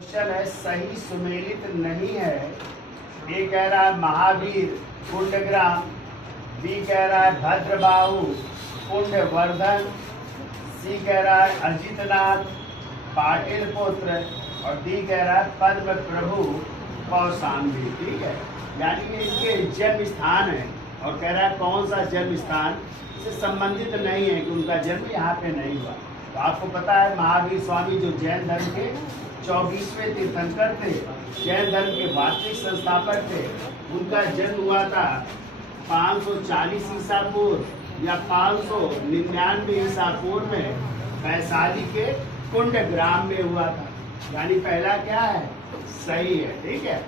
Question है सही सुमेलित नहीं है। ए कह रहा है महावीर कुंडग्राम, बी कह रहा है भद्रबाहु कुंडवर्धन, सी कह रहा है अजितनाथ पाटिल पुत्र और डी कह रहा है पद्म प्रभु कौशाम्बी। ठीक है, यानी कि इनके जन्म स्थान है और कह रहा है कौन सा जन्म स्थान से संबंधित नहीं है कि उनका जन्म यहाँ पे नहीं हुआ। तो आपको पता है महावीर स्वामी जो जैन धर्म के 24वें तीर्थंकर थे, जैन धर्म के वास्तविक संस्थापक थे, उनका जन्म हुआ था 540 ईसा पूर्व या 599 ईसा पूर्व में वैशाली के कुंडग्राम में हुआ था। यानी पहला क्या है, सही है। ठीक है,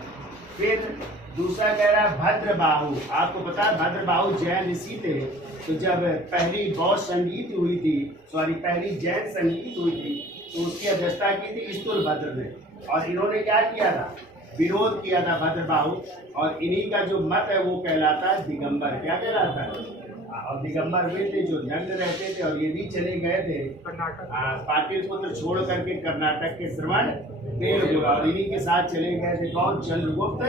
फिर दूसरा कह रहा है भद्रबाहु। आपको पता है भद्रबाहु जैन ऋषि थे। तो जब पहली बौद्ध संगीत हुई थी, पहली जैन संगीत हुई थी, तो उसकी अध्यक्षता की थी स्तुलभद्र ने। और इन्होंने क्या किया था, विरोध किया था भद्रबाहु। और इन्हीं का जो मत है वो कहलाता है दिगंबर। क्या कहलाता है? और दिगंबर वे थे जो जंग रहते थे और ये भी चले गए थे पाटिल पुत्र छोड़ करके कर्नाटक के श्रवण बेलगोला, और इन्हीं के साथ चले गए थे कौन, चंद्रगुप्त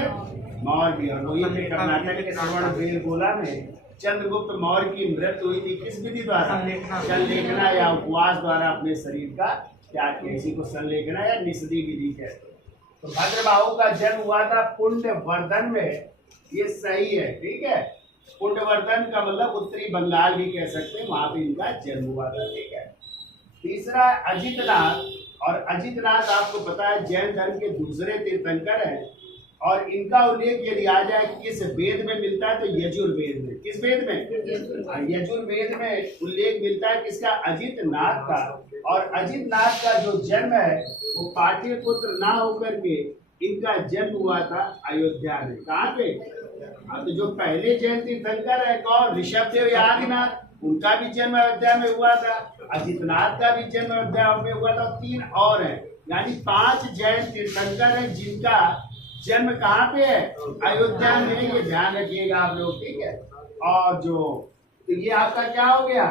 मौर्य। और वही थे कर्नाटक के श्रवण बेलगोला में चंद्रगुप्त मौर्य की मृत्यु हुई थी किस विधि द्वारा, संलेखना या उपवास द्वारा अपने शरीर का त्याग किया। इसी को संलेखना या निषदी विधि कहते हैं। तो भद्रबाहु का जन्म हुआ था कुंडवर्धन में, ये सही है। ठीक है, कुंडवर्धन का मतलब उत्तरी बंगाल भी कह सकते हैं, वहां पे इनका जन्म हुआ था। ठीक है, तीसरा अजितनाथ। और अजितनाथ आपको पता है जैन धर्म के दूसरे तीर्थंकर हैं और इनका उल्लेख यदि आ जाए किस वेद में मिलता है तो यजुर्वेद में। किस वेद में? यजुर्वेद में उल्लेख मिलता है किसका, अजितनाथ का। और अजितनाथ का जो जन्म है वो पाटिल पुत्र ना होकर के इनका जन्म हुआ था अयोध्या में। कहाँ पे? तो जो पहले जैन तीर्थंकर है कौन, ऋषभदेव या आदिनाथ, उनका भी जन्म अयोध्या में हुआ था। अजितनाथ का भी जन्म अयोध्या में हुआ था। 3 और हैं, यानी 5 जैन तीर्थंकर हैं जिनका जन्म कहाँ पे है, अयोध्या में। ये ध्यान रखिएगा आप लोग। ठीक है, और जो तो ये आपका क्या हो गया,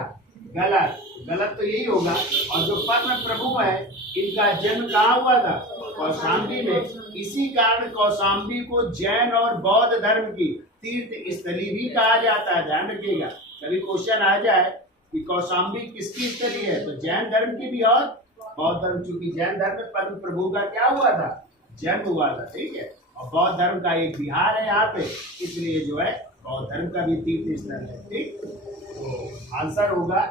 गलत। गलत तो यही होगा। और जो पद्म प्रभु है इनका जन्म कहाँ हुआ था, कौशाम्बी में। इसी कारण कौशाम्बी को जैन और बौद्ध धर्म की तीर्थ स्थली भी कहा जाता है। ध्यान रखिएगा, कभी क्वेश्चन आ जाए कि कौशाम्बी किसकी स्थली है, तो जैन धर्म की भी और बौद्ध धर्म। चूंकि जैन धर्म में पद्म प्रभु का क्या हुआ था, जन्म हुआ था। ठीक है, और बौद्ध धर्म का एक विहार है यहाँ पे, इसलिए जो है बौद्ध धर्म का भी तीर्थ स्थल है। ठीक, तो आंसर होगा